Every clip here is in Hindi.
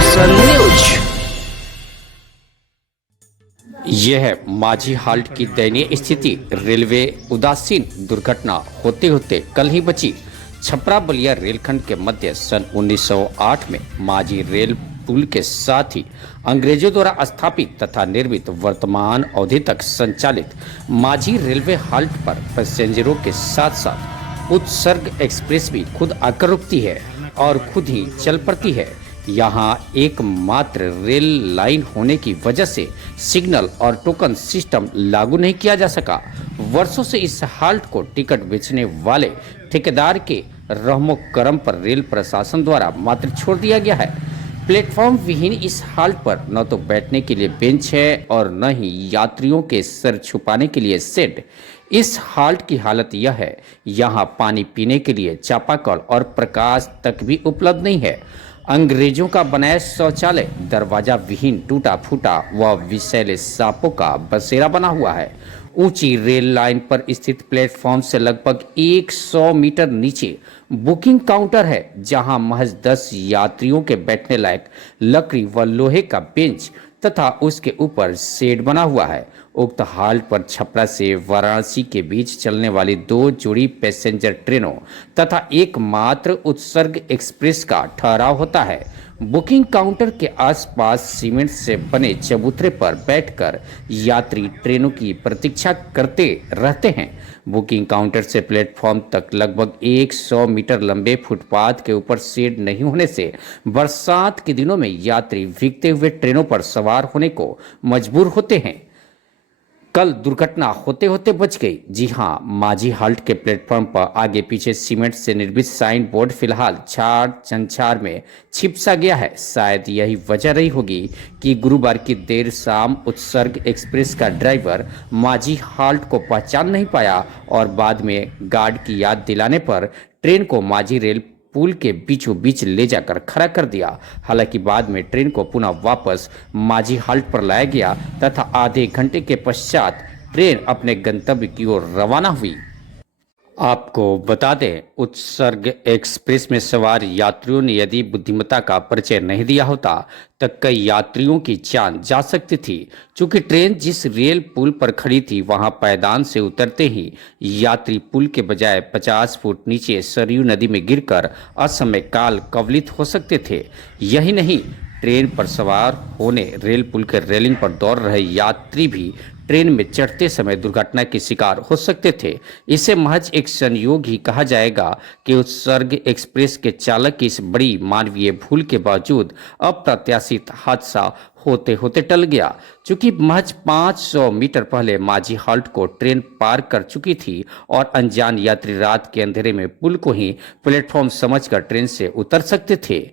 रोशन न्यूज। यह है माझी हाल्ट की दयनीय स्थिति। रेलवे उदासीन, दुर्घटना होते होते कल ही बची। छपरा बलिया रेलखंड के मध्य सन 1908 में माझी रेल पुल के साथ ही अंग्रेजों द्वारा स्थापित तथा निर्मित वर्तमान अवधि तक संचालित माझी रेलवे हाल्ट पर पैसेंजरों के साथ साथ उत्सर्ग एक्सप्रेस भी खुद आकर रुकती है और खुद ही चल पड़ती है। यहाँ एकमात्र रेल लाइन होने की वजह से सिग्नल और टोकन सिस्टम लागू नहीं किया जा सका। वर्षों से इस हाल्ट को टिकट बेचने वाले ठेकेदार के रहमो करम पर रेल प्रशासन द्वारा मात्र छोड़ दिया गया है। प्लेटफॉर्म विहीन इस हाल्ट पर न तो बैठने के लिए बेंच है और न ही यात्रियों के सर छुपाने के लिए शेड। इस हाल्ट की हालत यह है, यहाँ पानी पीने के लिए चापाकल और प्रकाश तक भी उपलब्ध नहीं है। अंग्रेजों का बनाया शौचालय दरवाजा विहीन, टूटा फूटा व विषैले सांपों का बसेरा बना हुआ है। ऊंची रेल लाइन पर स्थित प्लेटफॉर्म से लगभग 100 मीटर नीचे बुकिंग काउंटर है, जहां महज 10 यात्रियों के बैठने लायक लकड़ी व लोहे का बेंच तथा उसके ऊपर शेड बना हुआ है। उक्त हाल्ट पर छपरा से वाराणसी के बीच चलने वाली 2 जोड़ी पैसेंजर ट्रेनों तथा एकमात्र उत्सर्ग एक्सप्रेस का ठहराव होता है। बुकिंग काउंटर के आसपास सीमेंट से बने चबूतरे पर बैठकर यात्री ट्रेनों की प्रतीक्षा करते रहते हैं। बुकिंग काउंटर से प्लेटफॉर्म तक लगभग 100 मीटर लंबे फुटपाथ के ऊपर शेड नहीं होने से बरसात के दिनों में यात्री भीगते हुए ट्रेनों पर सवार होने को मजबूर होते हैं। कल दुर्घटना होते होते बच गई। जी हां, माझी हाल्ट के प्लेटफॉर्म पर आगे पीछे सीमेंट से निर्मित साइन बोर्ड फिलहाल छाड़ चंछार में छिप सा गया है। शायद यही वजह रही होगी कि गुरुवार की देर शाम उत्सर्ग एक्सप्रेस का ड्राइवर माझी हाल्ट को पहचान नहीं पाया और बाद में गार्ड की याद दिलाने पर ट्रेन को माझी रेल पुल के बीचों बीच ले जाकर खड़ा कर दिया। हालांकि बाद में ट्रेन को पुनः वापस माझी हाल्ट पर लाया गया तथा आधे घंटे के पश्चात ट्रेन अपने गंतव्य की ओर रवाना हुई। आपको बता दें, उत्सर्ग एक्सप्रेस में सवार यात्रियों ने यदि बुद्धिमत्ता का परिचय नहीं दिया होता तो कई यात्रियों की जान जा सकती थी। चूंकि ट्रेन जिस रेल पुल पर खड़ी थी वहां पायदान से उतरते ही यात्री पुल के बजाय 50 फुट नीचे सरयू नदी में गिरकर असमय काल कवलित हो सकते थे। यही नहीं, ट्रेन पर सवार होने रेल पुल के रेलिंग पर दौड़ रहे यात्री भी ट्रेन में चढ़ते समय दुर्घटना के शिकार हो सकते थे। इसे महज एक संयोग ही कहा जाएगा कि उत्सर्ग एक्सप्रेस के चालक की इस बड़ी मानवीय भूल के बावजूद अप्रत्याशित हादसा होते होते टल गया। चूंकि महज 500 मीटर पहले माझी हाल्ट को ट्रेन पार कर चुकी थी और अनजान यात्री रात के अंधेरे में पुल को ही प्लेटफॉर्म समझकर ट्रेन से उतर सकते थे।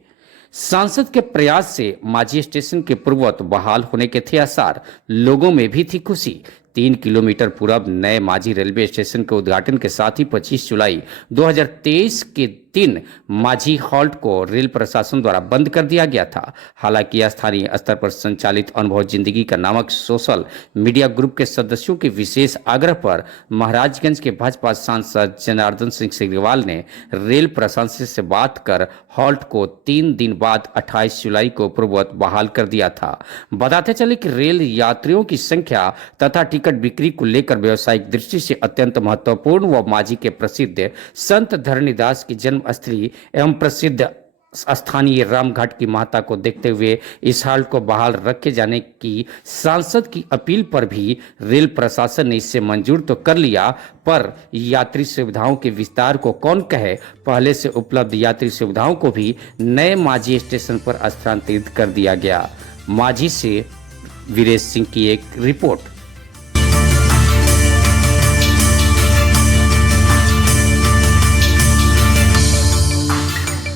सांसद के प्रयास से माझी स्टेशन के पूर्ववत बहाल होने के थे आसार। लोगों में भी थी खुशी। 3 किलोमीटर पूरब नए माझी रेलवे स्टेशन के उद्घाटन के साथ ही 25 जुलाई 2023 के दिन माझी हाल्ट को रेल प्रशासन द्वारा बंद कर दिया गया था। हालांकि स्थानीय स्तर पर संचालित अनुभव जिंदगी का नामक सोशल मीडिया ग्रुप के सदस्यों के विशेष आग्रह पर महाराजगंज के भाजपा सांसद जनार्दन सिंह सिग्रीवाल ने रेल प्रशासन से बात कर हाल्ट को 3 दिन बाद 28 जुलाई को पूर्ववत बहाल कर दिया था। बताते चले कि रेल यात्रियों की संख्या तथा टिकट बिक्री को लेकर व्यवसायिक दृष्टि से अत्यंत महत्वपूर्ण व माझी के प्रसिद्ध संत धरणीदास की जन्म स्थली एवं प्रसिद्ध स्थानीय रामघाट की महत्ता को देखते हुए इस हाल्ट को बहाल रखे जाने की सांसद की अपील पर भी रेल प्रशासन ने इसे मंजूर तो कर लिया, पर यात्री सुविधाओं के विस्तार को कौन कहे। पहले से उपलब्ध यात्री सुविधाओं को भी नए माझी स्टेशन पर स्थानांतरित कर दिया गया। माझी से वीरेश सिंह की एक रिपोर्ट।